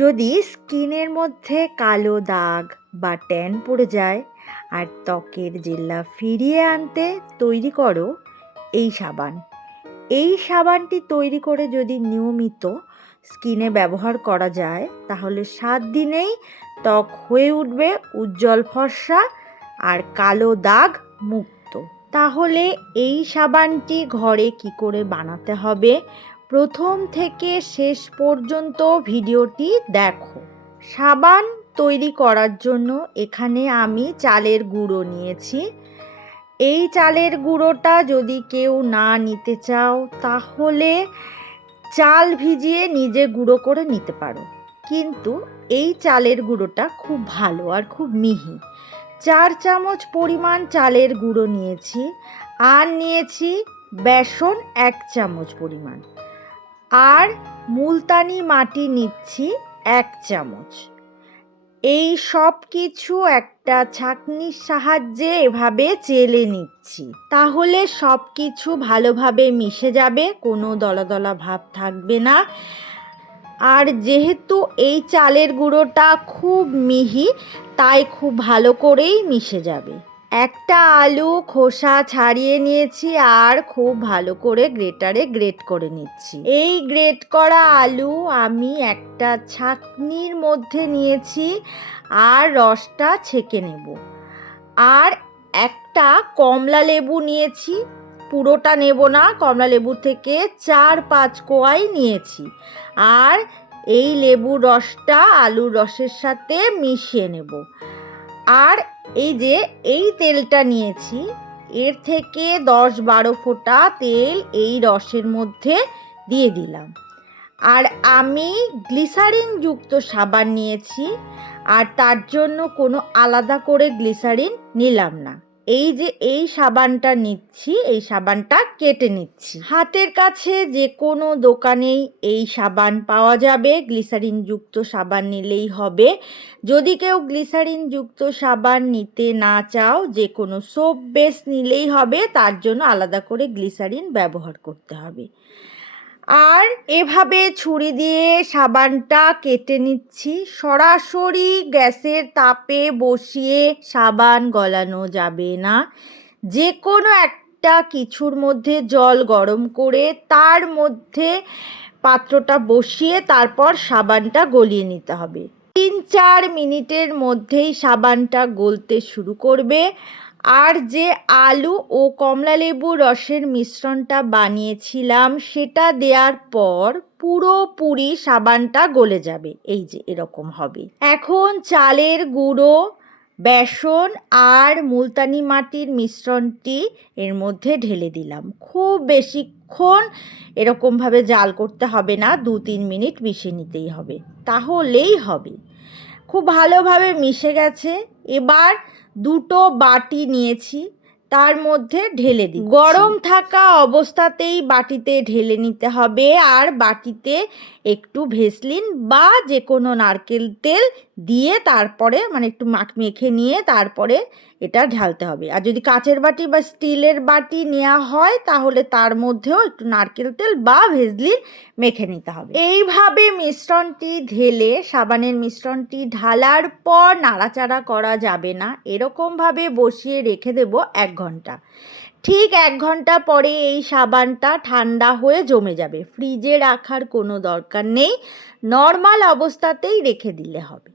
যদি স্কিনের মধ্যে কালো দাগ বা ট্যান পড়ে যায় আর ত্বকের জেল্লা ফিরিয়ে আনতে তৈরি করো এই সাবান। এই সাবানটি তৈরি করে যদি নিয়মিত স্কিনে ব্যবহার করা যায় তাহলে 7 দিনেই ত্বক হয়ে উঠবে উজ্জ্বল ফর্সা আর কালো দাগ মুক্ত। তাহলে এই সাবানটি ঘরে কি করে বানাতে হবে প্রথম থেকে শেষ পর্যন্ত ভিডিওটি দেখো। সাবান তৈরি করার জন্য এখানে আমি চালের গুঁড়ো নিয়েছি। এই চালের গুঁড়োটা যদি কেউ না নিতে চাও তাহলে চাল ভিজিয়ে নিজে গুঁড়ো করে নিতে পারো, কিন্তু এই চালের গুঁড়োটা খুব ভালো আর খুব মিহি। 4 চামচ পরিমাণ চালের গুঁড়ো নিয়েছি আর নিয়েছি বেসন 1 চামচ পরিমাণ, আর মুলতানি মাটি নিচ্ছি 1 চামচ। এই সব কিছু একটা ছাঁকনির সাহায্যে এভাবে চেলে নিচ্ছি, তাহলে সব কিছু ভালোভাবে মিশে যাবে, কোনো দলা দলা ভাব থাকবে না। আর যেহেতু এই চালের গুঁড়োটা খুব মিহি তাই খুব ভালো করেই মিশে যাবে। একটা আলু খোসা ছাড়িয়ে নিয়েছি আর খুব ভালো করে গ্রেটারে গ্রেট করে নিচ্ছি। এই গ্রেট করা আলু আমি একটা ছাঁকনির মধ্যে নিয়েছি আর রসটা ছেঁকে নেব। আর একটা কমলা লেবু নিয়েছি, পুরোটা নেব না, কমলা লেবু থেকে 4-5 কোয়াই নিয়েছি। আর এই লেবুর রসটা আলুর রসের সাথে মিশিয়ে নেব। আর এই তেলটা নিয়েছি, এর থেকে 10-12 ফোঁটা তেল এই রসের মধ্যে দিয়ে দিলাম। আর আমি গ্লিসারিন যুক্ত সাবান নিয়েছি, আর তার জন্য কোনো আলাদা করে গ্লিসারিন নিলাম না। এই সাবানটা নিচ্ছি, এই সাবানটা কেটে নিচ্ছি। হাতের কাছে যে কোনো দোকানেই এই সাবান পাওয়া যাবে, গ্লিসারিন যুক্ত সাবান নিলেই হবে। যদি কেউ গ্লিসারিন যুক্ত সাবান নিতে না চাও, যে কোনো সোপ বেস নিলেই হবে, তার জন্য আলাদা করে গ্লিসারিন ব্যবহার করতে হবে। আর এভাবে ছুরি দিয়ে সাবানটা কেটে নিচ্ছি। সরাসরি গ্যাসের তাপে বসিয়ে সাবান গলানো যাবে না। যে কোনো একটা কিছুর মধ্যে জল গরম করে তার মধ্যে পাত্রটা বসিয়ে তারপর সাবানটা গলিয়ে নিতে হবে। 3-4 মিনিটের মধ্যেই সাবানটা গলতে শুরু করবে। আর যে আলু ও কমলা লেবুর রসের মিশ্রণটা বানিয়েছিলাম সেটা দেওয়ার পর পুরোপুরি সাবানটা গলে যাবে, এই যে এরকম হবে। এখন চালের গুঁড়ো, বেসন আর মুলতানি মাটির মিশ্রণটি এর মধ্যে ঢেলে দিলাম। খুব বেশিক্ষণ এরকমভাবে জাল করতে হবে না, 2-3 মিনিট মিশিয়ে নিতেই হবে, তাহলেই হবে। খুব ভালোভাবে মিশে গেছে। এবার 2টো বাটি নিয়েছি, তার মধ্যে ঢেলে দিই। গরম থাকা অবস্থাতেই বাটিতে ঢেলে নিতে হবে। আর বাটিতে একটু ভেসলিন বা যে কোনো নারকেল তেল দিয়ে তারপরে একটু মেখে নিয়ে তারপরে এটা ঢালতে হবে। আর যদি কাচের বাটি বা স্টিলের বাটি নেওয়া হয় তাহলে তার মধ্যেও একটু নারকেল তেল বা ভেসলিন মেখে নিতে হবে। এইভাবে মিশ্রণটি ঢেলে সাবানের মিশ্রণটি ঢালার পর নাড়াচাড়া করা যাবে না, এরকমভাবে বসিয়ে রেখে দেব 1 ঘন্টা। ঠিক 1 ঘন্টা পরে এই সাবানটা ঠান্ডা হয়ে জমে যাবে। ফ্রিজে রাখার কোনো দরকার নেই, নর্মাল অবস্থাতেই রেখে দিলে হবে।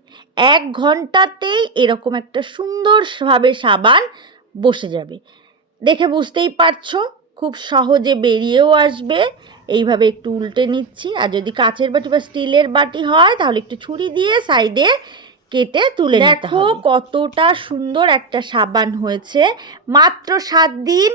1 ঘন্টাতেই এরকম একটা সুন্দরভাবে সাবান বসে যাবে। দেখে বুঝতেই পারছো, খুব সহজে বেরিয়েও আসবে। এইভাবে একটু উল্টে নিচ্ছি। আর যদি কাচের বাটি বা স্টিলের বাটি হয় তাহলে একটু ছুরি দিয়ে সাইডে কেটে তুলে নিতে হবে। দেখো কতটা সুন্দর একটা সাবান হয়েছে। মাত্র 7 দিন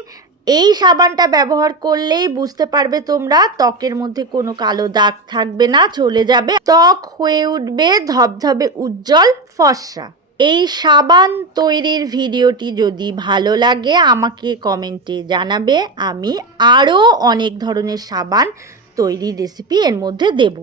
এই সাবানটা ব্যবহার করলেই বুঝতে পারবে তোমরা, ত্বকের মধ্যে কোনো কালো দাগ থাকবে না, চলে যাবে, ত্বক হয়ে উঠবে ধবধবে উজ্জ্বল ফর্সা। এই সাবান তৈরির ভিডিওটি যদি ভালো লাগে আমাকে কমেন্টে জানাবে, আমি আরও অনেক ধরনের সাবান তৈরির রেসিপি এর মধ্যে দেব।